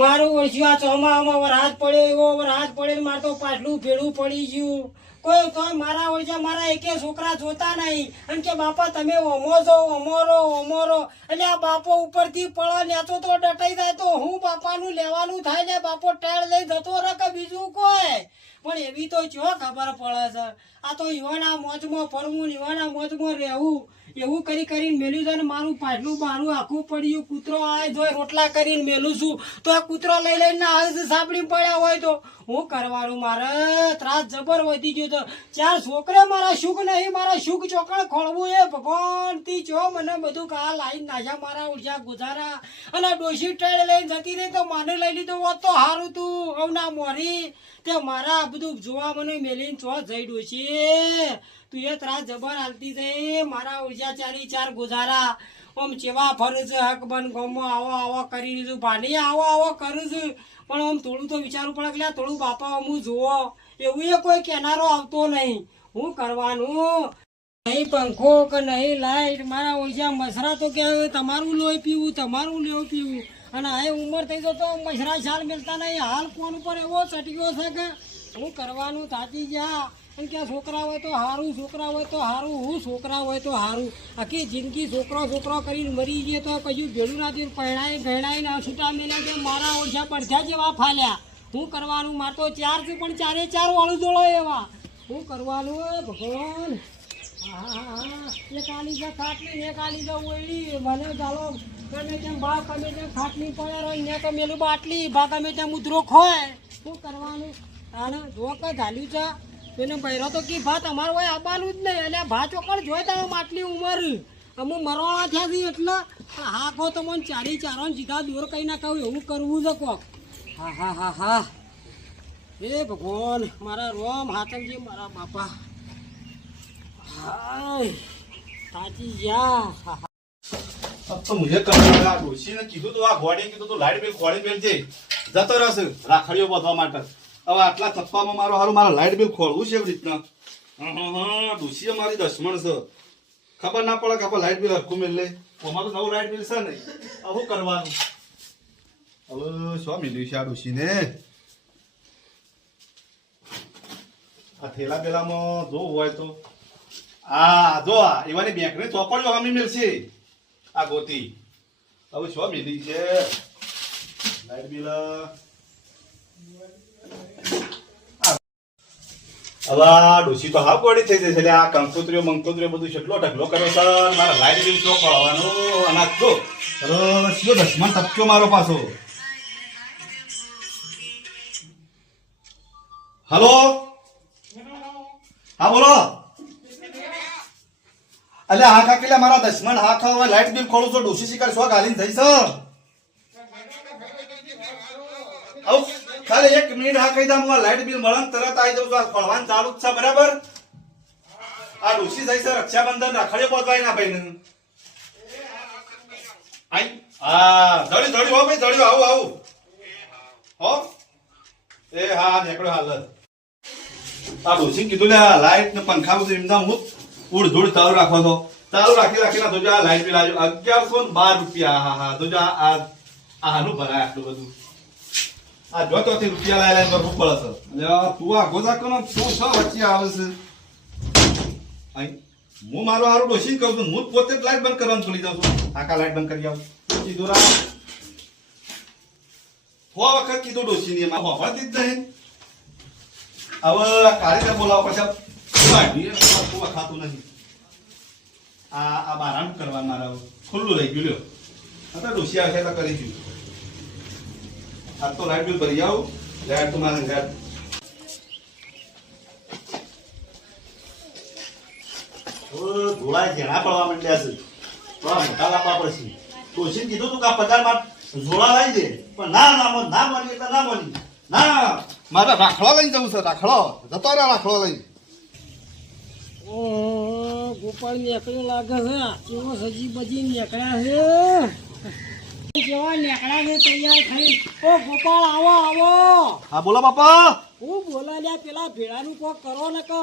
મારું ઓળખ્યું આ ચોમામાં વરસાદ પડ્યો એવો વરસાદ પડ્યો મારે તો પાટલું ભેડું પડી ગયું કોઈ તો મારા ઓળખ્યા મારા એકે છોકરા જોતા નહીં અને કે બાપા તમે ઓમોજો ઓમોરો એટલે આ બાપો ઉપરથી પડે નેચો તો ડટાઈ જાય તો હું બાપાનું લેવાનું થાય ને બાપો ટેળ લઈ જતો રહે કે બીજું કોઈ પણ એવી તો ચો ખબર પડે છે આ તો યુવાના મોજમાં ફરવું યુવાના મોજમાં રહેવું એવું કરીને મેલ્યું છે ને મારું પાટલું બારું આખું પડ્યું કૂતરો આવે જોઈ રોટલા કરીને મેલું છું તો આ કૂતરો લઈ લઈને હાલ સાપડી પડ્યા હોય તો હું કરવાનું મારે ત્રાસ જબર વધી ગયો તો ચાર છોકરે મારા સુખ નહીં મારા સુખ ચોકડ ખોળવું એ ભગવાન થી જો મને બધું કા લાઈન નાખ્યા મારા ઉઠ્યા ગુજારા અને ડોશી ટેળ લઈને જતી રહી તો માને લઈ લીધો હોત તો સારું તું હવના મોરી તે મારા બધું જોવા મને મેલીને ચો જઈ ડોશી તું એ ત્રાસ જબર હાલતી જઈ મારા ઉર્જા ચાર ગુજારા આમ ચેવા ફરું છે હક બન ગમો આવો કરી દીધું ભાની આવો કરું છું પણ આમ થોડું તો વિચારવું પડે કે થોડું બાપા હું જુઓ એવું એ કોઈ કેનારો આવતો નહીં હું કરવાનું નહીં પંખો કે નહીં લાઈટ મારા ઓળખ્યા મસરા તો કે તમારું લોહી પીવું અને આ ઉંમર થઈ તો મસરા છાલ મિલતા નહીં હાલ ફોન ઉપર એવો ચટક્યો છે કે હું કરવાનું થાકી ગયા અને કે છોકરા હોય તો સારું છોકરા હોય તો સારું આખી જિંદગી છોકરો કરીને મરી ગયો તો કયું ભેડું ના થયું પહેણાઈ ના છૂટા મેલ્યા કે મારા ઓછા પડ્યા જેવા ફાલ્યા હું કરવાનું મારે તો ચાર છે પણ ચાર વાળું જોડો એવા હું કરવાનું ભગવાન એક આલી છે ખાટલી એક આલી છે ઓયડી મને ચાલો ગમે તેમ બા ગમે તેમ ખાટલી પડે રહી ને તો મેલું બાટલી બા ગમે તેમ ઉધરો ખોય શું કરવાનું આને જોક ઝાલ્યું છે એને બૈરો તો કી ભા તમારું હોય આવવાનું જ નહીં એટલે ભા ચોકડ જોઈ તમે આટલી ઉંમર અમુક મરવાના થયા છે એટલે હા કહો તો મને ચારો સીધા દૂર કઈ ના કહું એવું કરવું છે કોક હા હે ભગવાન મારા રોમ હાથમજી મારા બાપા હાય સાચી ગયા अब तो मुझे करना डोशी ने कीधું તો આ ગોડી કીધું તો લાઈટ બિલ ખોળી મેલ છે જતો રહેશે રાખડીઓ બાંધવા માટે હવે આટલા તપ્પામાં મારો લાઈટ બિલ ખોળવું છે એવી રીતના ડોશી મારી દશમણ છે ખબર ના પડે કે આપણે લાઈટ બિલ હરખું મેલ લે અમારું નવું લાઈટ બિલ છે નહીં આવું કરવાનું હવે શું મેલ્યું છે આ ડોશીને આ થેલા પેલામાં જોવું હોય તો આ જો એવાની બેંકની ચોપડીઓ હમી મેલશે આ ગોતી હવે શું મેલી છે લાઈટ બિલ હવે ડોશી તો હાવ ગોળી થઈ જશે એટલે આ કંકોત્રીઓ મંકોત્રીઓ બધું કેટલો ઢગલો કર્યો છે મારા લાઈટ બિલ શું ખોળવાનું અને જો શું દસમન ટપક્યો મારો પાછો હલો હા બોલો અલે હા કાકેલા મારા દસમન હા ખાવા લાઈટ બિલ ખોલું છો ડોશી શિકાર શું ગાલીને થઈ છે આવ ખાલી 1 મિનિટ હા કહી દઉં હું લાઈટ બિલ મળન તરત આવી જાઉં છું ખોલવાનું ચાલુ જ છે બરાબર આ ડોશી થઈ છે રક્ષાબંધન રાખડીઓ પહોંચવાય ના ભાઈ આઈ હા જડી હો ભાઈ જડી આવું હો એ હા નીકળો હાલ આ ડોશી કીધું લે લાઈટ ને પંખા બધું એમના હું ઉડ ધૂળ ચાલુ રાખો તો ચાલુ રાખી ના તો આ લાઈટ બિલ આવ્યું 1112 રૂપિયા હા તો આ આનું ભરાય આટલું બધું આ જો તો રૂપિયા લાય ભરવું પડે છે એટલે તું આ ગોજા કોનો શું છો વચ્ચે આવે છે આઈ હું મારો હારું ડોશી કહું છું હું પોતે જ લાઈટ બંધ કરવાનું ભૂલી જાઉં છું આકા લાઈટ બંધ કરી આવું કીધું રા વખત કીધું ડોશી ની એમાં હોવાતી જ નહીં હવે કારીગર બોલાવો પછી ખાતું નહીં આ બારામ કરવા મારા ખુલ્લું રહી ગયું લ્યો અત્યારે ડોશી આવશે તો કરી દઉં આ તો લાઈટ બિલ ભરી આવું લાઈટ તો મારે ઘર ધોળા ઘેણા પડવા માંડ્યા છે થોડા મોટા લાવવા પડશે ડોશીને કીધું તું કે 50 માં ઝોળા લઈ દે પણ ના મળી એટલે ના મળી ના મારે રાખડો લઈ જવું છે રાખડો જતો રે રાખડો લઈ ગોપાલ નીકળ્યો લાગે છે કેવો સજી બજી નીકળ્યા છે કેવા નીકળ્યા છે તૈયાર થઈ ઓ ગોપાલ આવો હા બોલો બાપા હું બોલાલ્યા પેલા ભેળાનું કોક કરો ને કે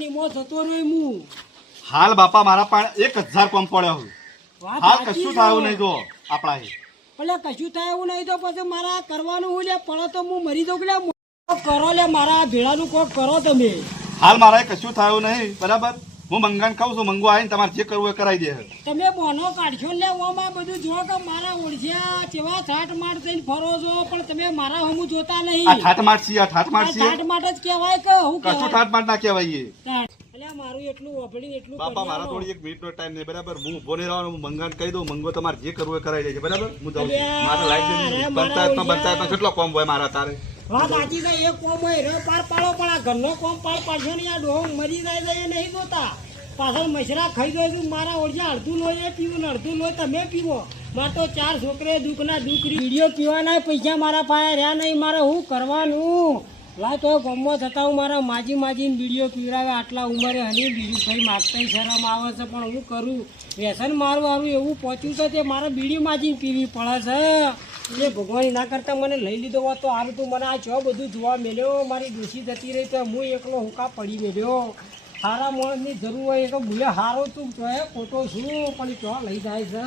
ઈમો જતો રહ્યો હું હાલ બાપા મારા પાસે 1000 પંપ પડ્યો હાલ કશું થયું નહીં જો આપણા એટલે કશું થાય એવું નહીં તો પછી મારા કરવાનું હું લે પડે તો હું મરી દઉં લે કરો લે મારા ભેળાનું કોક કરો તમે. હાલ મારે કશું થયું નહીં બરાબર. હું મંગાને કહું છું, મંગો આવીને તમારે જે કરવું એ કરાવી દે. તમે બોનો કાઢશો લે ઓમાં બધું જો કે મારા ઓળખ્યા કેવા ઠાટ માટ થઈને ફરો છો પણ તમે મારા હમું જોતા નહીં. આ ઠાઠમાટ છીએ, આ ઠાઠમાટ છીએ. ઠાટ માટ જ કહેવાય કે હું કશું ઠાઠમાટ ના કહેવાય એ. અલ્યા મારું એટલું વાપરીને એટલું બાપા મારા થોડી 1 મિનિટનો ટાઈમ નહીં બરાબર. હું ઉભો નહીં રહેવાનો. હું મંગાને કહી દઉં, મંગો તમારે જે કરવું એ કરાવી દેજે બરાબર. હું જાઉં છું. મારે લાઈટ પંચાયતમાં કેટલો કોમ હોય મારા તારે. વાત સાચી છે. એક કોમ હોય રે પાર પાડો પણ આ ઘરનો કોમ પાર પાડશો નહીં. આ ડોહો મરી જાય છે એ નહીં જોતા. પાછળ મશરા ખાઈ દો છું. મારા ઓળખ્યા અડધું લોહી એ પીવું ને અડધું લોહી તમે પીવો. મારે તો 4 છોકરે દુઃખના દુઃખરી વિડીયો પીવાના પૈસા મારા પાસે રહ્યા નહીં. મારે શું કરવાનું? લા તો ગમવા થતા હું મારા માજીને વિડીયો પીવડાવે આટલા ઉંમરે હની બીજું કંઈ માગતા શરમ આવે છે પણ હું કરું. વ્યસન મારું આવ્યું એવું પહોંચ્યું છે તે મારે બીડી માજીને પીવી પડે છે. એ ભગવાન ના કરતા મને લઈ લીધો હોત તો સારું તું. મને આ ચો બધું જોવા મળ્યો. મારી ડોસી જતી રહી તો હું એકલો હુંકા પડી મેળ્યો. સારા માણસની જરૂર હોય તો ભૂલે હારો તું તો ખોટો છું પણ ચો લઈ જાય છે.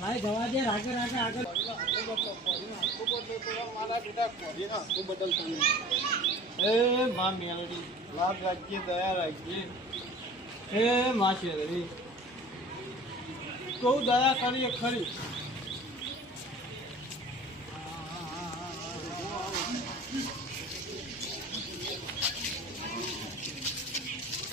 લાય જવા દે રાગે આગળ. એ માં મેલડી લાભ રાખજે, દયા રાખજે. એ માં શેરડી બહુ દયા કરીએ ખરી.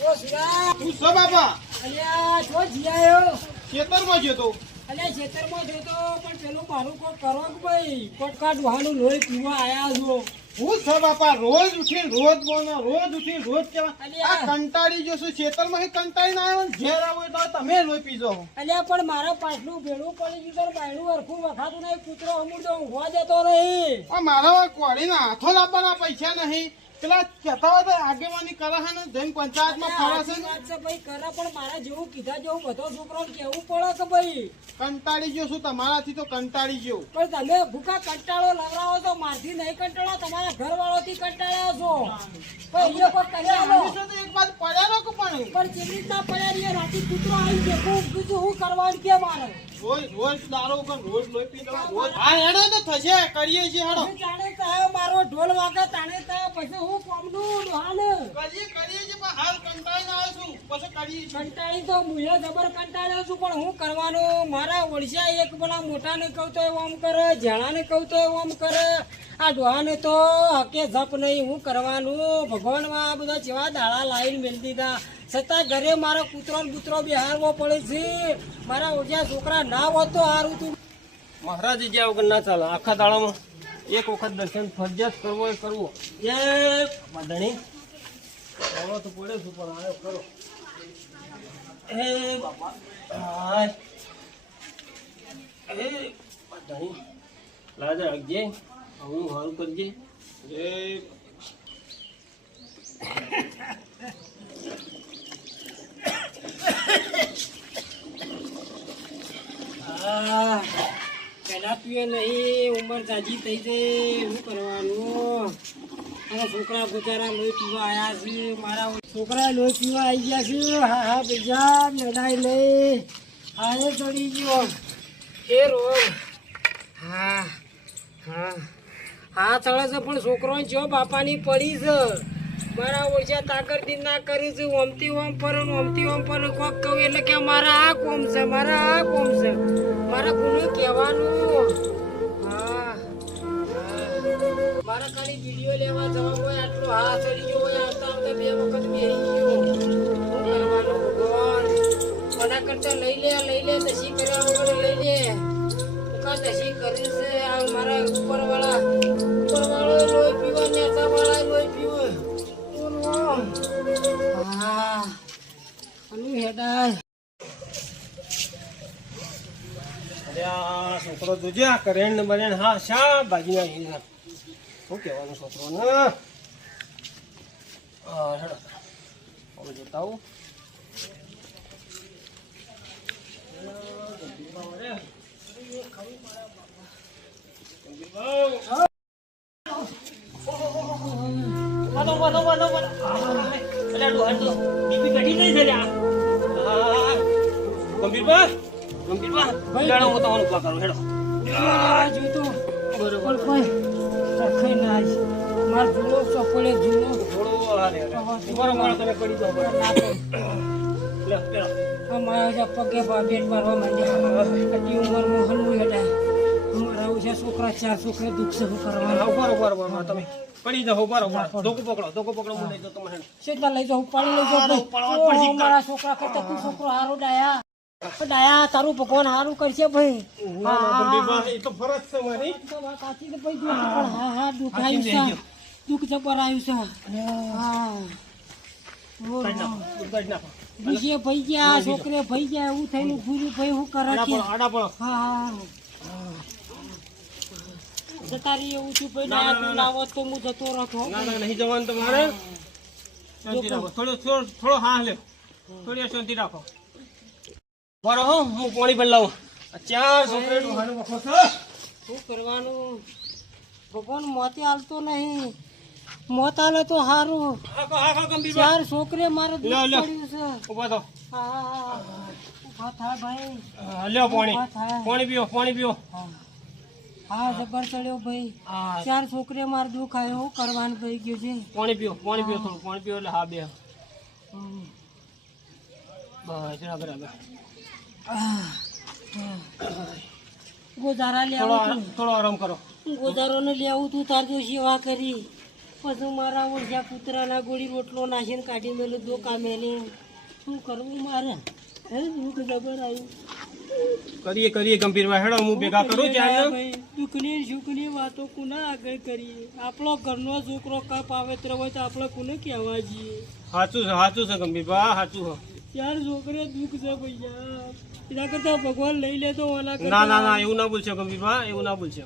ઓ સુરા તું સો બાપા અલ્યા જો જીયાયો. ખેતરમાં જતો. અલ્યા ખેતરમાં જતો પણ પેલું મારું કોક કરો કે ભાઈ કોટકા ડોહાનું લોહી પીવા આયા છો. હું છો બાપા રોજ ઉઠીને રોજ બોલો, રોજ ઉઠીને રોજ કેવા. આ કંટાળી જશું ખેતરમાં કંટાળીને આવ્યો ને ઘેર આવો તો તમે લોહી પીજો. અલ્યા પણ મારા પાછલું ભેળું પડી ગયું તો બાયણું હરખું વખાતું નહીં. કૂતરો અમૂર્તો ઊંઘવા દેતો નહીં. આ મારા કોળીના હાથો લાવવાના પૈસા નહીં. પેલા કહેતા હોય તો આગેવાની કરે છે ને જૈન પંચાયતમાં ફરે છે ને. વાત છે ભાઈ કરે પણ મારા જેવું કીધા જેવું બધો છોકરો કેવું પડે કે ભાઈ કંટાળી ગયો છું તમારાથી તો કંટાળી ગયો. પણ તમે ભૂખા કંટાળો લવરાવો તો મારથી નહીં કંટાળો તમારા ઘરવાળોથી કંટાળ્યા છો. પણ એ કોઈ કંટાળો તો એક બાદ પડ્યા કે પણ કેવી રીતના પડ્યા રહીએ રાતી કૂતરો આવી ગયો બીજું હું કરવાનું કે મારે રોજ રોજ દારૂ ઉપર રોજ લોહી પી લેવા રોજ. હા હેડો તો થશે કરીએ છીએ હેડો. હું જાણે તો મારો ઢોલ વાગે તાણે તો પછી હું કોમનું ડોહાને કરીએ છીએ પણ હાલ કંટાળીને આવ્યો છું પછી કરીએ છીએ. કંટાળી તો મુએ જબર કંટાળ્યો છું પણ હું કરવાનું. મારા ઓળશા એક પેલા મોટાને કહું તો ઓમ કરે, ઝાડાને કહું તો ઓમ કરે. આ ડોહાને તો હકે જપ નહીં. હું કરવાનું? ભગવાનમાં આ બધા જેવા દાડા લાવીને મેળ દીધા છતાં ઘરે મારો કૂતરો ને બૂતરો બિહારવો પડે છે. મારા ઓળશા છોકરા ના હોત તો સારું તું. મહારાજ જ્યાં વગર ના ચાલે. આખા દાડામાં એક વખત દર્શન ફરજિયાત કરવો એ કરવો. એ ધણી આવડો તો પડે છું પણ આવ્યો કરો. એ બાપા હાય એ ધણી લાજ રાખજે, હું સારું કરજે. એ પેલા તું એ નહીં ઉંમર જાજી થઈ છે. શું કરવાનું? અને છોકરા બચારા લોહી પીવા આવ્યા છે. મારા છોકરા લોહી પીવા આવી ગયા છે. હા બીજા મેળાય નહીં. હા એ ચડી ગયો એ રોગ. હા ચડે છે પણ છોકરો જો બાપાની પડી છે. મારા ઓછા તાકરથી ના કરી છે. ઓમતી ઓમ પર કોક કહું એટલે કે મારા આ કોમ છે, મારા આ કોમ છે. મારા કોનું કહેવાનું? મારા ખાલી વિડીયો લેવા જવા હોય આટલો હા ચડી ગયો હોય. આવતા 2 વખત બેસી ગયો. શું કરવાનું ભગવાન? કોના કરતા લઈ લે દસી કર્યા વગર લઈ લે. દસી કરી છે આ મારા ઉપરવાળો લોહી પીવા નેતા વાળા લોહી પીવે. આ છોકરો જોજે આ કરેણ ને બરેણ હા શા ભાગી નાખી. શું કહેવાનું છોકરોને? હા હેડો હવે જોતા આવું. ગંભીર આ જોતો બરોબર પણ કોઈ ચખાઈ ના આવી. મારો જૂનો ચોપડે જૂનો થોડું હારે બરોબર તમે પડી જાઓ બરોબર. ના કરી. લે પેલા આ મારા જે પગે બેટ મારવા માંડ્યા આટલી ઉંમરમાં હલવું હેડાય. અમારા આવું છે છોકરા 4 છોકરા દુઃખ છે શું કરવાનું. બરોબર તમે પડી જાઓ બરોબર. ધોકો પકડો હું લઈ જાઉં તમને. સીધા લઈ જાઉં પાણી લઈ જાઉં ભાઈ. ઓહો, મારા છોકરા કરતા તું છોકરો હારો ડાયા ડાયા તારું ભગવાન હારું કરશે ભાઈ. એ તો ફરજ છે મારી. તો વાત સાચી છે ભાઈ. દુઃખ પણ હા દુઃખ આવ્યું છે. દુઃખ જબર આવ્યું છે. હા કાઢી નાખો. વિશે ભાઈ ગયા છોકરે ભાઈ ગયા એવું થઈને ગુરુ ભાઈ હું કરે કે આડા પડો. હા જતારી એવું છું ભાઈ ના તું લાવો તો હું જતો રહો. ના નહીં જવાનું તમારે. શાંતિ રાખો. થોડો હા લે. થોડી શાંતિ રાખો. બરો હો હું પાણી પણ લાવું. આ 4 છોકરા ડોહાનો વખો છે. શું કરવાનું ભગવાન મોતે હાલતો નહીં. મોત હાલે તો સારું. હા ગંભીર 4 છોકરે મારે દુઃખ લ્યો. પડ્યું છે. ઉભા થો. હા ઉભા થાય ભાઈ. લ્યો પાણી. ઉભા થાય. પાણી પીઓ. હા જબર ચડ્યો ભાઈ. હા 4 છોકરે મારે દુઃખ આવ્યો શું કરવાનું ભાઈ ગયું છે. પાણી પીઓ થોડું પાણી પીઓ એટલે હા બે. હમ. બસ બરાબર. ગોધારા લેવું તું. થોડો આરામ કરો. ગોધારો ને લેવું તું તાર જો સેવા કરી પછી મારા ઓળખ્યા કૂતરાના ગોળી રોટલો નાખીને કાઢી મેલું દોકા મેલે શું કરવું મારે. હે દુઃખ જબર આવ્યું. કરીએ ગંભીર હેડો હું ભેગા કરું ત્યાં. ભાઈ દુઃખની સુખની વાતો કોના આગળ કરીએ. આપણો ઘરનો છોકરો કા પાવેત્ર હોય તો આપણે કોને કહેવા જઈએ. સાચું છે ગંભીર સાચું છે. 4 છોકરે દુઃખ છે ભૈયા. એના કરતા ભગવાન લઈ લે તો ઓલા ના એવું ના બોલશો ગંભીર એવું ના બોલશો.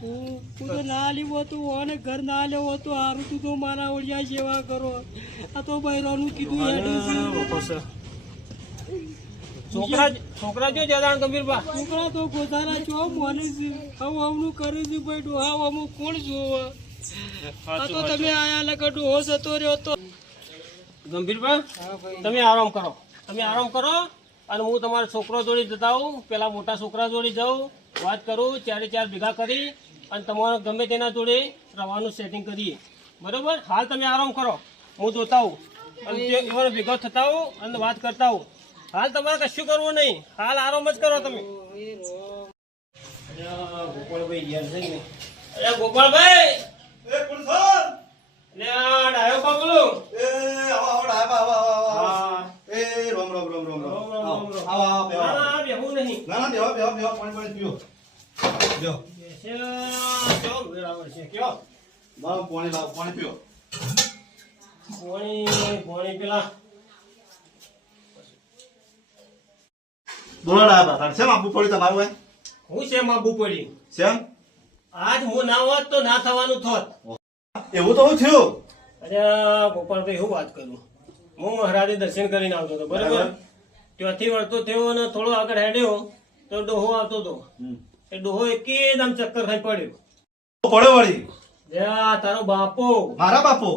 હું તો ના લીધો તું ઓને ઘર ના લેવો તો હારું તું તો મારા ઓળિયા સેવા કરો. આ તો બૈરાનું કીધું હેડું છે. છોકરા જો જ્યાદા ગંભીર છોકરા તો ગોધારા છો મોને છે. હવે હમનું કરે છે ભાઈ ડોહા અમુક કોણ જોવે. આ તો તમે આયા લગા ડોહો જતો રહ્યો તો. ગંભીર તમે આરામ કરો અને હું તમારા છોકરો જોડે જતા આવું. પેલા મોટા છોકરા જોડે જાઉં વાત કરું 4 ભેગા કરી અને તમારે ગમે તેના જોડે રવાનું સેટિંગ કરીએ બરોબર. હાલ તમે આરામ કરો હું જોતા આવું અને એવાનો ભેગો થતા આવું અને વાત કરતા આવું. હાલ તમારે કશું કરવું નહીં. હાલ આરામ જ કરો તમે. ગોપાલભાઈ ઘેર છે ને. ગોપાલભાઈ એ કુલસર ને આ ડાયો પગલો. એ આવો આવો હા એ રોમ રામ. આવો બેહો. ના બેહું નહીં. ના બેહો પાણી પીઓ બેહો. કેવો બરાબર છે કયો લાવ પાણી પીઓ. પાણી પેલા દોડા હતા શેમ આપવું પડ્યું તમારું હે હું છે માબુ પડી. શેમ આજ હું ના હોત તો ના થવાનું થોત. એવું તો હું થયું. અરે ગોપાલભાઈ હું વાત કરું. હું મહારાજે દર્શન કરીને આવતો હતો બરાબર. ત્યાંથી વળતો થયો અને થોડો આગળ હેડ્યો તો ડોહો આવતો હતો. એ ડોહો એકદમ ચક્કર ખાઈ પડ્યો. પડ્યો વળી તારો બાપો મારા બાપુ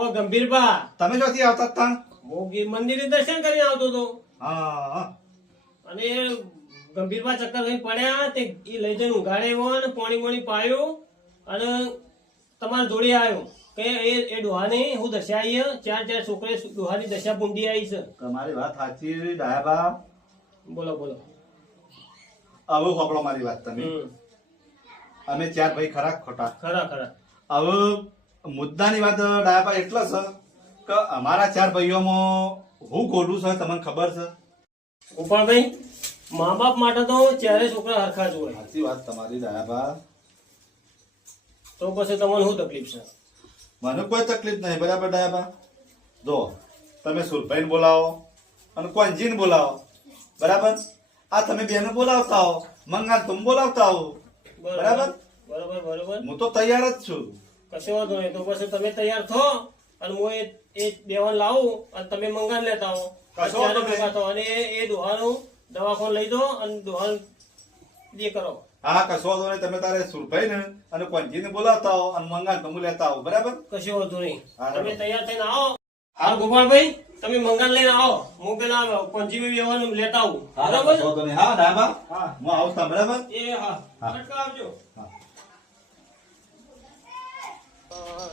ઓ ગંભીર બા તમે જોથી આવતા હતા. હું મંદિરે દર્શન કરીને આવતો હતો હા અને ગંભીરમાં ચક્કર ખાઈ પડ્યા તે એ લઈ જઈને ઉઘાડે અને પાણી પાયું અને તમારા જોડે આવ્યો કે એ ડોહાની હું દશા આવી 4 છોકરે ડોહાની દશા પૂંડી આવી છે. તમારી વાત સાચી ડાયાબા. બોલો હવે હોકળો મારી વાત તમે. અમે 4 ભાઈ ખરા ખોટા. ખરા હવે મુદ્દાની વાત ડાયાબા એટલે છે કે અમારા 4 ભાઈઓમાં હું ખોટું છે તમને ખબર છે. ગોપાલભાઈ મા બાપ માટે તો 4 છોકરા હરખા જ હોય. સાચી વાત તમારી ડાયાબા. તો પછી તમને શું તકલીફ છે. મને કોઈ તકલીફ નહીં બરાબર ડાયાબા. જો તમે સુરભાઈને બોલાવો અને કોંજીને બોલાવો બરાબર. આ તમે બેને બોલાવતા હો મંગા તમે બોલાવતા હો બરાબર. બરોબર હું તો તૈયાર જ છું. કશો વાંધો નહીં. તો પછી તમે તૈયાર થો અને હું એ દેવાન લાવું અને તમે મંગાન લેતા આવો. કશો વાંધો નહીં. ભેગા થો અને એ દોહાનું દવાખાનું લઈ દો અને દોહાન જે કરો. હા કશો વાંધો નહીં. તમે તારે સુરભાઈને અને કોંજીને બોલાવતા હો અને મંગા તમે લેતા હો બરાબર. કશો વાંધો નહીં. હા, તમે તૈયાર થઈને આવો હાલ ગોપાલભાઈ તમે મંગળ લઈને આવો હું પેલા પંચમી વ્યવહારનું લેતા આવું બરાબર તો તને હા ડાબા હા હું આવું છું, બરાબર એ હા હા. ફટકા આવજો હા.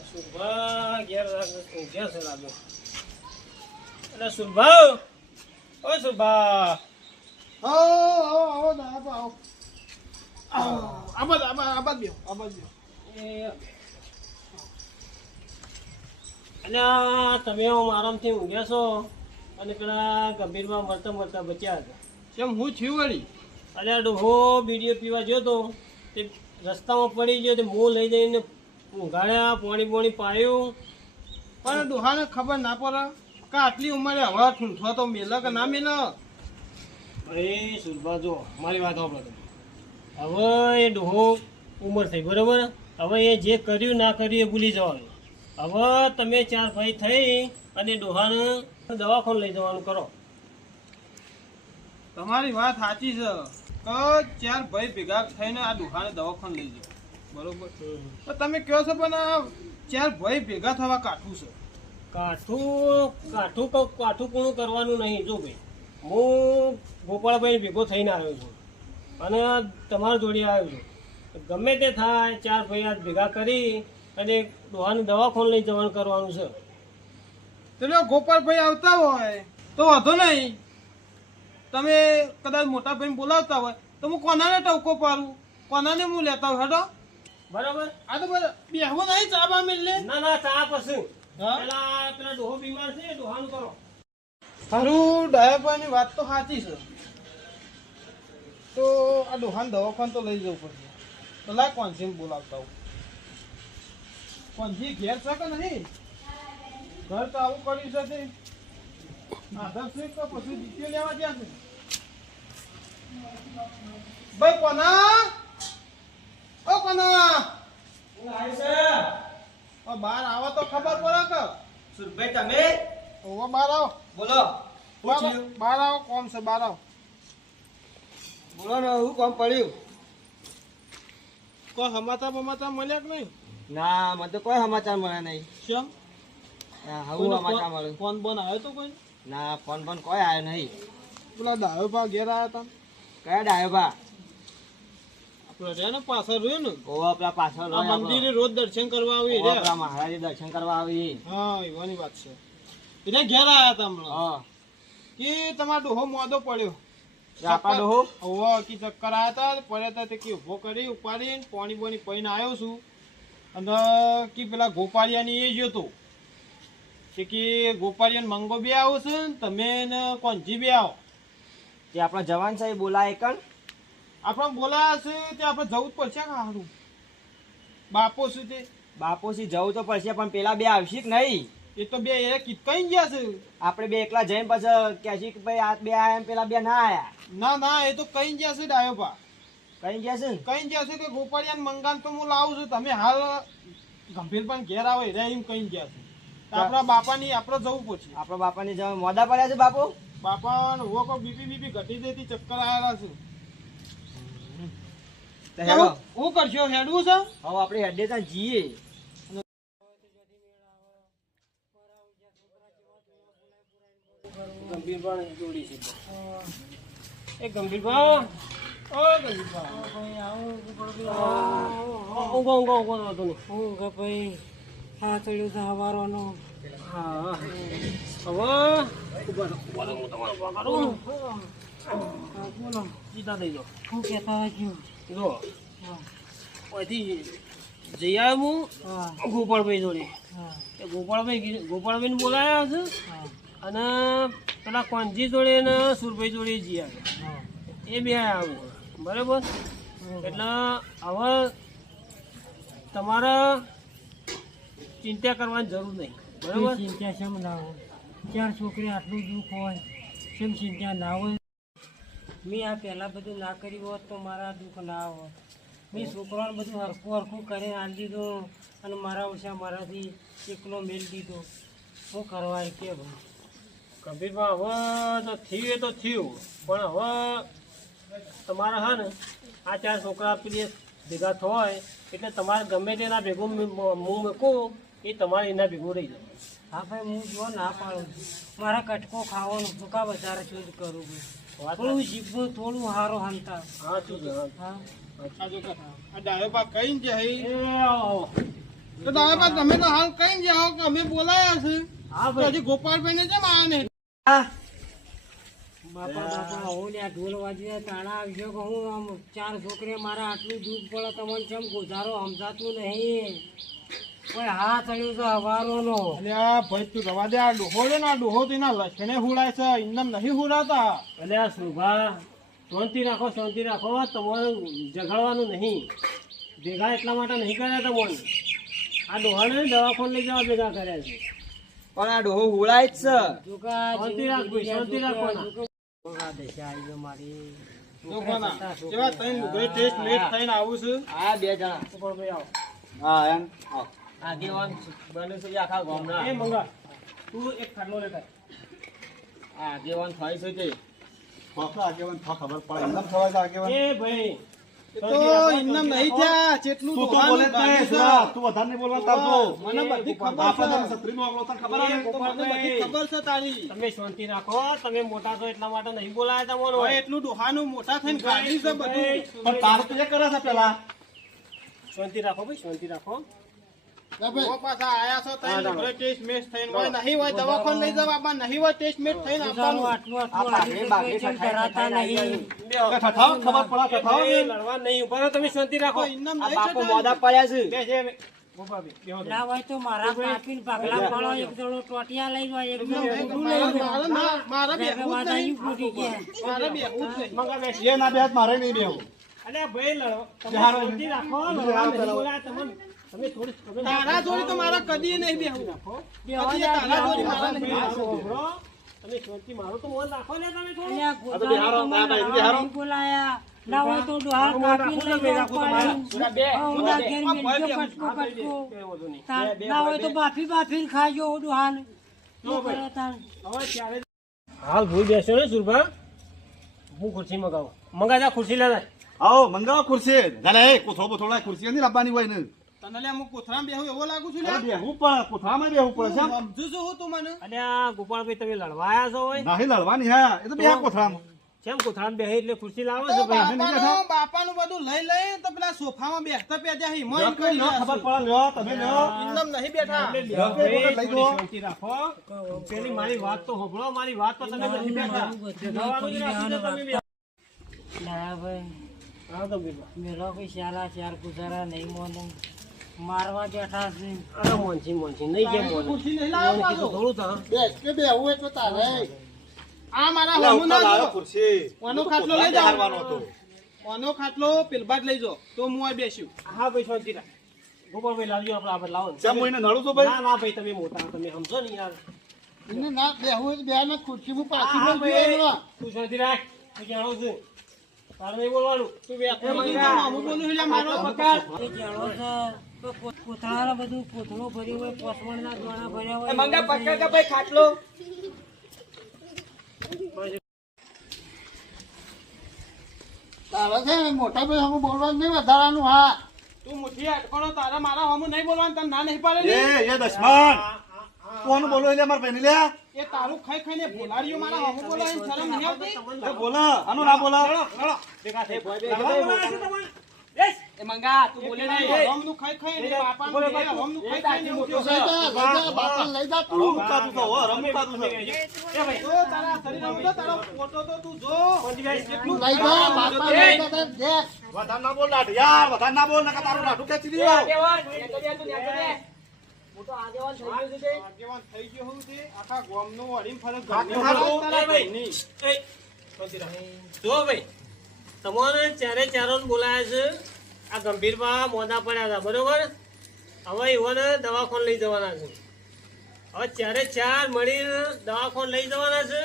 સુરભા ઘેર ઊંઘ્યા છે લાગે એટલે સુરભા ઓ સુરભા આવો દાદા આવો આબાદ બેહો એ અને આ તમે આરામથી ઊંઘ્યા છો અને પેલા ગંભીરમાં મળતા મળતા બચ્યા હતા કેમ હું થયું વળી અને આ ડોહો બીડીઓ પીવા ગયો તો તે રસ્તામાં પડી ગયો તે મોં લઈ જઈને ઊંઘાડ્યા પાણી પાયું પણ ડોહાને ખબર ના પડે કે આટલી ઉંમરે હવે ઠૂંઠો તો મેલે કે ના મેલે ભાઈ સુરભા જો મારી વાત સાંભળો તમે હવે એ ડોહો ઉંમર થઈ બરાબર હવે એ જે કર્યું ના કર્યું એ ભૂલી જવાનું હવે તમે ચાર ભાઈ થઈ અને ડોહાને દવાખાને લઈ જવાનું કરો તમારી વાત સાચી છે કે ચાર ભાઈ ભેગા થઈને આ ડોહાને દવાખાને લઈ જાઓ બરોબર તો તમે કહો છો પણ આ ચાર ભાઈ ભેગા થવા કાઠું છે કાઠું કોણું કરવાનું નહીં જો ભાઈ હું ગોપાળભાઈ ભેગો થઈને આવ્યો છું અને તમારા જોડે આવ્યો છું ગમે તે થાય ચાર ભાઈ હાથ ભેગા કરી અને ડોહાને દવાખાને લઈ જવાનું કરવાનું છે એટલે ગોપાલભાઈ આવતા હોય તો વાંધો નહીં તમે કદાચ મોટા ભાઈ બોલાવતા હોય તો હું કોનાને ટવકો પાડું કોનાને હું લેતા હોય હેડો બરાબર આ તો બેહવું નહીં ચા બા મિલને ના ચા પછી હા? પેલા ડોહો બીમાર છે ડોહાનું કરો સારું ડાયાભાઈની વાત તો સાચી છે તો આ ડોહાને દવાખાને તો લઈ જવું પડશે તો લાય કોન્સીને બોલાવતા હું કોન્સી ઘેર છે કે નહીં ઘર તો આવું કર્યું છે તે આધાર છે કે પછી દીકરીઓ લેવા ગયા છે ભાઈ કોના ઓ કોના બહાર આવો તો ખબર પડે કે સુરભાઈ તમે ઓવા બહાર આવો બોલો બહાર આવો કોમ છે બહાર આવો બોલો ને હું કોમ પડ્યું કોઈ સમાચાર બમાચાર મળ્યા કે નહીં ના મને તો કોઈ સમાચાર મળ્યા નહીં કેમ હું સમાચાર મળ્યું ફોન બોન આવ્યો તો કોઈ ના ફોન કોઈ આવ્યો નહીં પેલા દાયો ભા ઘેર આવ્યા હતા કયા ડાયો બા આપણે રે ને પાછળ રહ્યું ને ઓવા પેલા પાછળ આ મંદિરે રોજ દર્શન કરવા આવી રે પેલા મહારાજે દર્શન કરવા આવી હા એવાની વાત છે એટલે ઘેર આવ્યા હતા હમણાં હા કે તમારો ડોહો મોદો પડ્યો આપણા ડોહો ઓવા કી ચક્કર આવ્યા હતા પડ્યા હતા તે કે ઉભો કરી ઉપાડીને પાણી બોણી પીને આવ્યો છું અને કે પેલા ગોપાળિયાની એ જ હતો કે ગોપાળિયાને મંગો બે આવો છે ને તમે ને કોંજી બે આવો જે આપણા જવાન સાહેબ બોલાય કણ આપણે બોલાયા છે તે આપણે જવું જ પડશે કે સારું બાપો શું તે બાપોસી જવું તો પડશે પણ પેલા બે આવશે કે નહીં એ તો બે એ કઈ ગયા છે આપણે બે એકલા જઈને પછી કહેશે કે ભાઈ આ બે આયા ને પેલા બે ના આયા ના એ તો કઈ ગયા છે ડાયો ભા કઈ ગયા છે ને કઈ ગયા છે કે ગોપાળિયાને મંગાન તો હું લાવું છું તમે હાલ ગંભીર પણ ઘેર આવે રે એમ કઈ ગયા છે આપણા બાપાની આપણે જવું પડશે આપણા બાપાની જવા મોડા પડ્યા છે બાપુ બાપા હું કોઈ બીપી ઘટી દેતી ચક્કર આવેલા છે તો હેડો હું કરશો હેડવું છે હવે આપણે હેડે ત્યાં જઈએ ગંભીરભાઈ જોડી છે એ ગંભીરભાઈ ઓ ગંભીરભાઈ ઊંઘો વાંધો નહીં ઊંઘ ભાઈ હા ચડ્યું છે હવારોનો હા હવે હું તમારો પગારું બોલો સીધા થઈ જાઓ શું કહેતા હતા જો અહીંથી જઈ આવ્યો હું ગોપાળભાઈ જોડે હા એ ગોપાળભાઈને બોલાયા છે હા અને પેલા કોંજી જોડે ને સુરભાઈ જોડે જઈ આવ્યા હા એ બે આવ્યા બરાબર એટલે હવે તમારે ચિંતા કરવાની જરૂર નહીં બરાબર ચિંતા શેમ ના હોય ચાર છોકરી આટલું દુઃખ હોય શેમ ચિંતા ના હોય મેં આ પહેલાં બધું ના કર્યું હોત તો મારા દુઃખ ના હોત મેં છોકરાને બધું હરખું કરીને આલી દીધું અને મારા ઓછા મારાથી એકલો મેળ દીધો શું કરવા કે ભાઈ ગંભીરમાં હવે તો થયું એ તો થયું પણ હવે તમારે હા ને આ ચાર છોકરા પેલી ભેગા થવાય એટલે તમારે ગમે તેના ભેગું હું મૂકું એ તમારે એના ભેગું રહી જાય હા ભાઈ હું જો ના પાડું છું મારા કટકો ખાવાનો ભૂકા વધારે ચૂજ કરું ભાઈ થોડું જીભું થોડું હારો હંતા હા તું જા. હા આ જો કે આ ડાયો બા કઈ જાય એ આવો. તો ડાયો બા તમે તો હાલ કઈ જાઓ કે અમે બોલાયા છે હા તો ભાઈ હજી ગોપાલભાઈ ને કેમ આ નહીં બાપા હું ને આ ઢોલ વાજીને તાણા આવજો કે હું આમ 4 છોકરી મારા આટલું દુઃખ પડે તમને કેમ ગુજારો સમજાતું નહીં કોઈ હાથ અડ્યું તો હવારોનો અલે આ ભાઈ તું રવા દે આ ડોહો છે ને આ ડોહો તો એના લક્ષણે હુડાય છે ઇન્દમ નહીં હુડાતા એટલે આ શોભા શાંતિ રાખો તમારે ઝઘડવાનું નહીં ભેગા એટલા માટે નહીં કર્યા તમને આ ડોહાને દવાખાને લઈ જવા ભેગા કર્યા છે પણ આ ડોહો હુળાય જ છે. જોકા શાંતિ રાખ ભાઈ, શાંતિ રાખવાના. જોકા દશા આવી ગયો મારી લોકોના જેવા તઈ લુગડે ટેસ્ટ મેટ થઈને આવું છું આ બે જણા ઉપર ભાઈ આવો. હા એમ આગેવાન બને છે આખા ગામના. એ મંગા તું એક ખાટલો લેતા આ આગેવાન થાય છે તે ખોખા આગેવાન ખબર પડે એમ થવાય તો આગેવાન એ ભાઈ તો ઇન્દમ નહીં થયા જેટલું તું તો બોલે જ નહીં સુરા, તું વધારે નહીં બોલવા તારતો મને બધી ખબર આપણે છે તો છત્રીનો આગલો તને ખબર આવે તો મને બધી ખબર છે તારી તમે શાંતિ રાખો તમે મોટા છો એટલા માટે નહીં બોલાયા હવે તમને એટલું ડોહાનું મોટા થઈને ગાડી છે બધું પણ તારે તો એ કરે છે પેલા શાંતિ રાખો ભાઈ શાંતિ રાખો ઓ પાછા આયા છો તઈ લુગડે ટેસ્ટ મેચ થઈને હોય નહીં હોય દવાખાને લઈ જવા આપવા નહીં હોય ટેસ્ટ મેચ થઈને આપવાનું આટલું આટલું ધરાતા નહીં ઠઠાવ ખબર પડે ઠઠાવ એ લડવા નહીં ઉભા રહો, તમે શાંતિ રાખો તો ઇન્દમ આ નહીં બાપુ છે મોઢા પડ્યા છે. બે છે ગોપાભાઈ, બેહો તમે. ના હોય તો મારા કાપીને પગલા પાડો એક જણો ટોટિયા લઈ જાય એક જણો ઊંધું લઈ જાય મારા બે બેહું જ વાદાયું નહીં ફૂટી ગયા મારા બેહું જ નહીં મંગા બેસ. એ ના બેસ મારે નહીં બેહું અલ્યા ભાઈ લડો તમે બિહારો શાંતિ રાખો લડવા નહીં બોલાયા તમને. તમે થોડી તમે તારા જોડી તો મારા કદી નહીં બેહું બેહવા કદી દે, તારા જોડી બેહવા મારા દે. નહીં વાત બેહું. સાંભળો. તમે શાંતિ મારો તો મન રાખો ને તમે થોડું. અલ્યા આ તો બિહારો, ગોદાનો ના, ના, મને બિહારો. નહીં બોલાયા ના હોય તો ડોહાર કાપીને લઈ જાય ઊંડા ઘેર મિલજો કટકો કટકો કઈ વાંધો નહીં. ના હોય તો બાફી બાફીને ખાજો ડોહાન શું કરે તાણ હવે ત્યારે હાલ ભૂઈ બેસો ને સુરભા હું ખુરશી મગાવું મંગાજા ખુરશી લેતા આવો મંગાવો ખુરશી ગાલે એ કોથળો બોથળો લાય, ખુરશી નથી લાવવાની હોય ને તને લે હું કોથરામાં બેહું એવો લાગુ છું અરે લે બેહવું પડે કોઠામાં બેહવું પડે છે સમજુ છું હું તું મને અને આ ગોપાળભાઈ તમે લડવાયા છો હોય નહીં લડવાની હા એ તો બે કોઠામાં કેમ કોથળામાં બેહી એટલે ખુરશી લાવો તો છો ભાઈ બાપાનું બધું લઈ લઈ તો પેલા સોફામાં બેસતા પેજા હિમો લ્યો, કરી લ્યો, ખબર પડે લ્યો તમે લ્યો ઇન્દમ નહીં બેઠા એટલે લ્યો, ભાઈ, એક વખત લઈ થોડી જુઓ. શાંતિ રાખો પેલી મારી વાત તો હોભળો મારી વાત તો તમે નથી બેઠા જવાનું જ રાખી દો તમે બે. ના ભાઈ હા તો બીજું. મેરો કોઈ શાલા ચાર ગુજારા નહીં મોને મારવા બેઠા છે અરે મોનજી નહીં કેમ મોન ખુરશી નહીં લાવો પાછો. થોડું થા આ મારા લ્યો, હમું ઉપર ના લાવ્યો જો. ખુરશી કોનો તો ખાટલો કોથળા લઈ જાઓ? હારવાનો હતો કોનો ખાટલો પેલબા જ લઈ જાઓ તો હું આ બેસ્યું હા ભાઈ શાંતિ રાખ ગોપાળભાઈ લાવજો આપણે આપણે લાવો ને. ચમ હું એને નડું છું ભાઈ ના ના ભાઈ તમે મોટા તમે સમજો ને યાર પાછી હા ભાઈ તું શાંતિ રાખ તું જાણો છું તારે નહીં બોલવાનું તું બે એ મંગા, હું બોલું છું લે મારો પકડ. એ જાણો છે તો કોથળા બધું કોથળો ભર્યું હોય પોસમણના દોણા ભર્યા હોય મંગા પકડ કે ભાઈ ખાટલો. તું મુઠ્ઠી અટકણો તારા મારા હમું નહીં બોલવાનું તને ના નહીં પાડે એ દશમન કોણ બોલો એટલે મારા ભાઈને લ્યા એ તારું ખાઈ ખાઈને ભોલાડીઓ મારા હમું બોલાવીને શરમ નહીં આવતી એ બોલા આનું ના બોલા ભેગા થઈ. ભાઈ, લાવો, ભાઈ, બોલાવો છો તમે? બેસ. એ મંગા તું બોલે નહીં. હમનું ખાઈ ખાઈને બાપાનું ઘેર હમનું ખાઈ ખાઈને એવું થયું છે. રમુકાતું તો હો, રમુકાતું છે. એ ભાઈ તો તારા શરીરમાં બધો તારો ફોટો તો તું જો શાંતિ બેસ. કેટલું વધારે ના બોલ લાઠ, યાર વધારે ના બોલ નકર તારું લાઠું ખેંચી દીધું. આગેવાન, નેચો બે તું નેચો બે. મોટો આગેવાન થઈ ગયો છે તે. આગેવાન થઈ ગયો હું છે આખા ગામનું વળીને ફરે આખું ઘરનું હારું. તારા એ ભાઈ. ઘરની. એ, શાંતિ રાખ. જુઓ ભાઈ તમારે ચારે ચારોને બોલાયા છે આ ગંભીરમાં મોઢા પડ્યા હતા બરોબર હવે એવાને દવાખાને લઈ જવાના છે હવે ચારે ચાર મળીને દવાખાને લઈ જવાના છે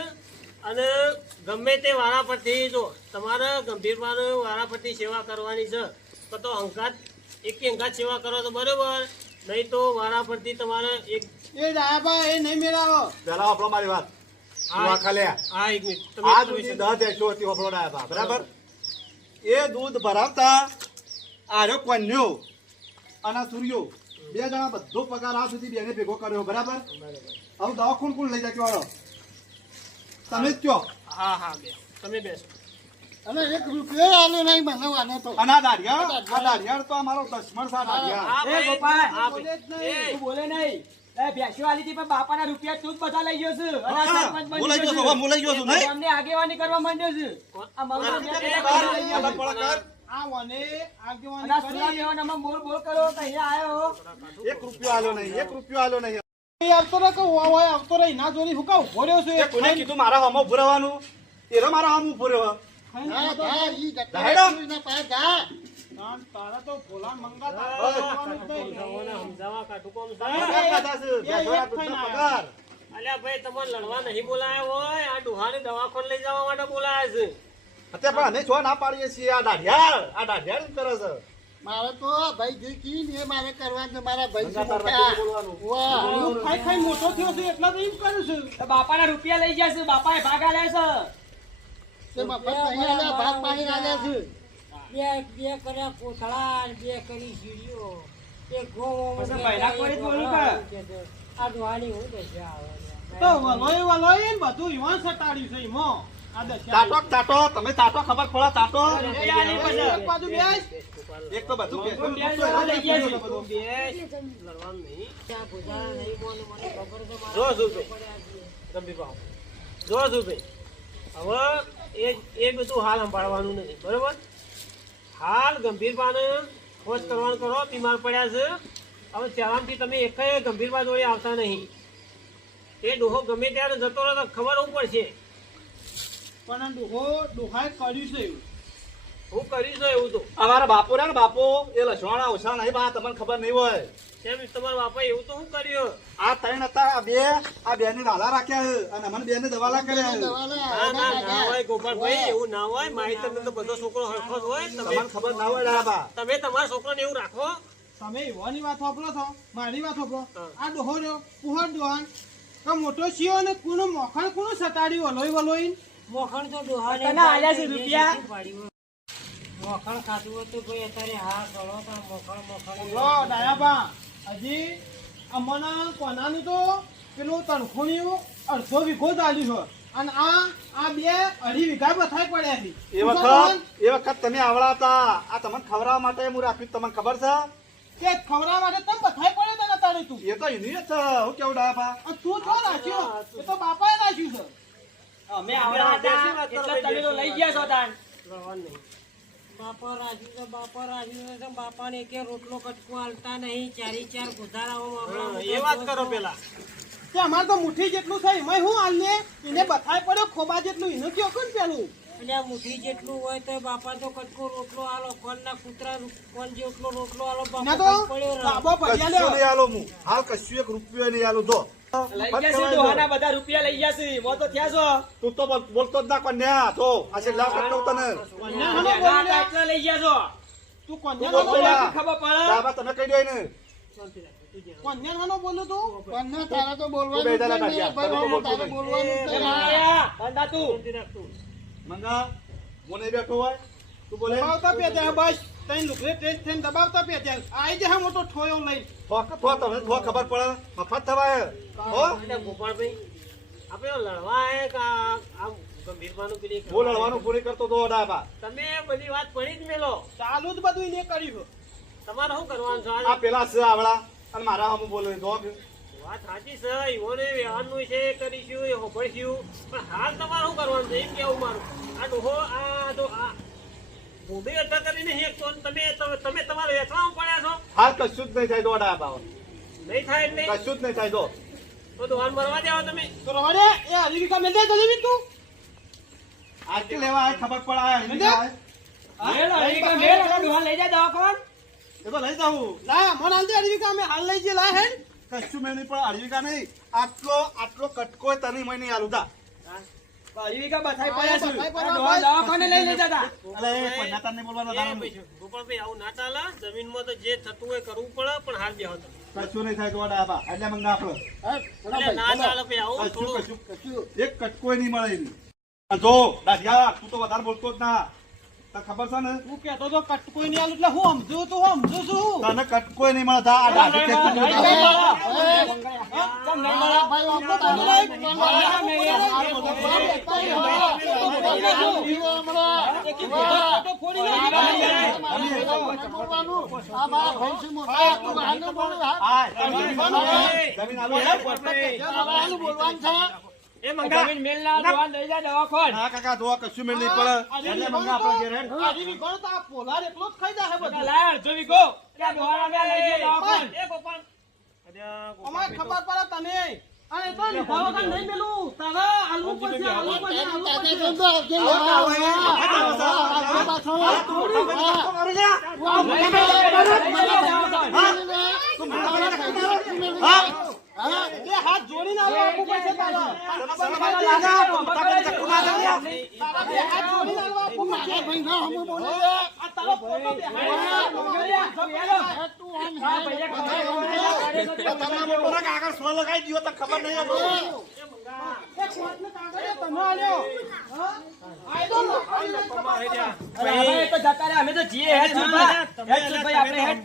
અને ગમે તે વારા પરથી જો તમારે ગંભીરમાં વારા પરથી સેવા કરવાની છે તો અંગાત એક અંગાત સેવા કરો તો બરોબર નહીં તો વારા પરથી તમારે એક એ ડાયાબા એ નહીં મેળાવો પેલા વાપરો મારી વાત તું આ ખાલ્યા. હા એક મિનિટ આ દૂધની દહ ભેંસો હતી વાપરો ડાયાબા, બરાબર એ દૂધ ભરાવતા આર્યો કોન્યો અને આ સૂર્યો બે જણા બધો પગાર આ સુધી બેને ભેગો કર્યો બરાબર. હવે દવા કોણ લઈ જાય વાળો તમે જ કયો. હા હા બે તમે બેસો. અને 1 રૂપિયો આલો નહીં મને વાને તો. અને આ દાઢિયાળ તો અમારો દશમન સા દાઢિયાળ. હા એ ભાઈ, ગોપાલ, હા બોલે ભાઈ. જ નહીં. તું બોલે નહીં. એ ભેંસી વાલી થી પણ બાપાના રૂપિયા તું જ બધા લઈ ગયો છે. અને આ સરપંચ બની બોલાઈ ગયો ગયો છે. છું, બોલાઈ ગયો છું, નહીં? અમને આગેવાની કરવા માંડ્યો છે. આ મંગળ બે એ પેલા બાર કરી રહ્યા છે. અલગ પડક કર. આ વને અને આગેવાની આ સુલા કરી. બેવાનામાં બોલ બોલ કરો તો અહીંયા આવ્યો. 1 રૂપિયો આલ્યો નહીં, 1 રૂપિયો આલ્યો નહીં. એ આવતો રહે કે હોય આવતો રહે ના જોડી હુકા ઉભો રહ્યો છે એ કોને કીધું મારા હામો ઉભું રહેવાનું? એરો મારા હામો ઉભો રહ્યો. હા, જા, ઈ જતા ધાયડો. સુઈના પાસે જા. તારા તો ભોલા મંગા સમજાવવા કાઢું કોમ છે. પગાર ખાધા છે, બેઠોડા દૂધના પગાર. અલ્યા ભાઈ તમારે લડવા નહીં બોલાયા હોય આ ડોહાને દવાખાને લઈ જવા માટે બોલાયા છે. અત્યારે પણ અમે છો ના પાડીએ છીએ. આ દાઢિયાળ એમ કરે છે. મારે તો ભાઈ જે કી ને એ મારે કરવાનું છે. મારા ભાઈ છે તારા મોટા. નથી બોલવાનું. વાહ. ખાઈ ખાઈ મોટો થયો છે એટલા તો એમ કરું છું તો બાપાના રૂપિયા લઈ ગયા છે. બાપાએ ભાગા લે છે. તે મફત નહીં આલ્યા, ભાગ પાડીને આલ્યા છે. બે કર્યા કોથળા અને 2 કરી સીડીઓ એક ગોમો પછી પહેલા કોઈ જ બોલું કે? આ ડોહાની હું દશા આવે તો વલોય ને બધું યુવાન સટાડ્યું છે એમાં આ દશા તાટો તમે તાટો ખબર પડે તાટો. રૂપિયા આલી પછી. એક બાજુ બેસ. એક તો બધું બેસવાનું બે તો જણા લઈ ગયા છે. બધું. લડવાનું નહીં. ત્યાં ગુજારા નહીં બોલે મને ખબર છે જો મારા સુભાઈ ગંભીર ભાવ જો સુભાઈ હવે એ બધું હાલ સંભાળવાનું નથી બરોબર. હાલ ગંભીર બાને ખોજ કરવાનું કરો. બીમાર પડ્યા છે હવે ચાલાનથી તમે એક ગંભીર બા જોડે આવતા નહીં. એ ડોહો ગમે ત્યારે જતો રહે તો ખબર એવું પડશે. પણ ડોહાએ કર્યું છે એવું હું કરીશ એવું તો અમારા બાપુ રે ને બાપુ એ લસવાણા ઓછા નહીં બા તમને ખબર નહીં હોય. કેમ તમારા બાપાએ એવું તો શું કર્યું? આ ત્રણ હતા આ બે ને લાલા રાખ્યા છે અને અમને બે ને દવાલા કર્યા છે. દવા લે, ના ના ના હોય ગોપાલભાઈ એવું ના હોય. માહિતી તો બધો છોકરો હરખો જ હોય. તમને ખબર ના હોય ડાબા. તમે તમારા છોકરાને એવું રાખો. તમે યુવાની વાત વાપરો છો મારી વાત વાપરો હા. આ ડોહો રહ્યો પુહર ડોહાન તો મોટો છીયો ને કોનું મોખણ કોનું સટાડ્યું વલોઈ મોખણ તો ડોહાને તને આલ્યા છે રૂપિયા? મોખણ ખાધું હોય તો ભાઈ અત્યારે હા ગણો તો મોખણ લો ડાયાબા હજી અમને કોનાનું તો પેલું તણખુણિયું 1/2 વીઘો જ આલ્યું છે અને આ બે 2.5 વીઘા બથાઈ પડ્યા છે એ વખત તમે આવડા હતા. આ તમને ખવડાવવા માટે હું રાખ્યું તમને ખબર છે. કે ખવડાવવા માટે તમે બથાઈ પડ્યા તને તારે તું એ તો એની જ છે. હું કેવું ડાબા અને તું તો રાખ્યો એ તો બાપાએ રાખ્યું છે અમે આવડા હતા એટલે તમે તો લઈ ગયા છો તાન. લડવાનું નહીં. બાપા રાખ્યું છે બાપાને કે રોટલો કટકો હાલતા નહીં 4 ગુજારાઓ એ વાત કરો પેલા. કે અમારે તો મુઠ્ઠી જેટલું છે એમાં હું હાલને એને બથાઈ પડ્યો ખોબા જેટલું એનું કયો કોણ પેલું અને આ મુઠ્ઠી જેટલું હોય તો બાપા તો કટકો રોટલો આલો કોણના કૂતરા કોણ જેટલો રોટલો આલો ના બાપા તો પડ્યો રહે. બાબો ભજ્યા કશું લ્યો નહીં આલો હું હાલ કશું 1 રૂપિયો નહીં આલો જો લઈ ગયા છે ડોહાના બધા રૂપિયા લઈ ગયા છે. મો તો થયા છો. તું તો બોલતો જ ના કન્યા તો આ છે લાવ કરતો તને કન્યા હાનો ના બોલું હતા લે? એટલે લઈ ગયા છો. તું તું કન્યા બોલ હાનો પેલા. ખબર પડે? ડાબા તમે કહી દો એને. કન્યા હાનો બોલું તું પણ તારે તો બોલવાનું તું બે જ દાડા નહીં, કાઢ્યા. ભાઈ, તમે તારે બોલતો બોલવાનું જ એ નહીં. માયા, બંધા તું. મંગા હું નહીં બેઠો હોય તું બોલે દબાવતા પેટ્યા બસ તઈ લુકરે ટેસ્ટ થઈને દબાવતા પેટ્યા આઈ જા મોટો ઠોયો લઈ તમને ખબર પડે મફત થવાય હો એટલે ગોપાલભાઈ આપણે લડવા આયા કે આ ગંભીરવાનું પેલી હું લડવાનું પૂરી કરતો તો ડાબા. તમે બધી વાત પડી જ મેલો. ચાલુ જ બધું એને કર્યું તમારે શું કરવાનું છે આ પેલા છે આવડા અને મારા હમ બોલે જોગ વાત સાચી છે. ઈવોને વ્યવહારનું છે એ કરીશું એ હોભળશું પણ હાલ તમારે શું કરવાનું છે એમ કેવું મારું. આ ડોહો આ તો આ ભૂંડી અડધા કરીને હેકતો ને તમે તમારે વેચવામાં પડ્યા છો. હાલ કશું જ નહીં થાય તો ડાબા નહીં થાય એટલે કશું જ નહીં થાય તો તો દોહાન મરવા જાઓ તમે. તો રવાડે એ હરીકા મેલ દે જલેબી તું આજથી લેવા આય ખબર પડે આય મેલ નહીં દે. આય. મેલ હરીકા મેલ અને ડોહા લઈ જા દવાખાને. એ તો લઈ જાઉં લા મોન આલજે હરીકા અમે હાલ લઈ જે લા હે કશું મેં નહીં પણ અડવિકા નહીં આટલો કટકો તને મેં નહીં આલું તા હરીકા બથાઈ પડ્યા છે. બથાઈ પડ્યા અને ડોહા ભાઈ. દવાખાને લઈ લઈ જતા. અલે પણ તને બોલવાનો એ તારા ભાઈ, ગોપાલભાઈ આવું ના ચાલે. જમીનમાં તો જે થતું હોય કરવું પડે પણ હાલ બેહો તમે. કશું નહીં થાય તો ડાબા એટલે મંગા આપણો હા, બોલો એટલે ના ભાઈ, ચાલે ભાઈ આવું કશું થોડું કશું કશું. એક કટકો નહીં મળે એની. અને જો દાદિયા તું તો વધારે બોલતો જ ના તને ખબર છે ને હું કહેતો તો કટકો નહીં આલું એટલે હું સમજુ છું તને કટકોય નહીં મળતા આ ડાઢી ટેક્સી જમીન મેલના દોવા લઈ જા દવાખાન. હા કાકા જોવા કશું મેળ નહીં પડે એટલે મંગા આપણે ઘેર હેડ. આ ઈ વિગોળ તો આ પોલાર એકલો જ ખાઈ જાય બધું. લાય અડધો વીઘો. ત્યાં દોવા લઈ જા દવાખાન. અમારે ખબર પડે તને અને તો લીધા વગર નહીં મેલું તારા આલવું પડશે આલવું પડશે. એ હાથ જોડીને આવવું પડશે તારા. તારા બે હાથ જોડીને આવવું પડશે. આ તારો ફોટો આગળ સો લગાવી દીધો તો ખબર નહીં હતી. હવે તો જતા રહ્યા. અમે તો જીએ હેડ સુભા. હેડ સુભા આપણે હેડ.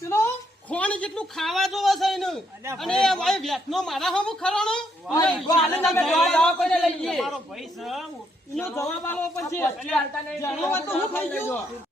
પેલો ખોણ જેટલું ખાવા જોવે છે એનું અને એ ભાઈ વેચનો મારા હમું ખરાણો વીઘો હાલે ને અમે દવાખાને લઈ જઈએ. એનો જવાબ આલવો પડશે. હાલતા નહીં. જાણવા તો હું થઈ ગયું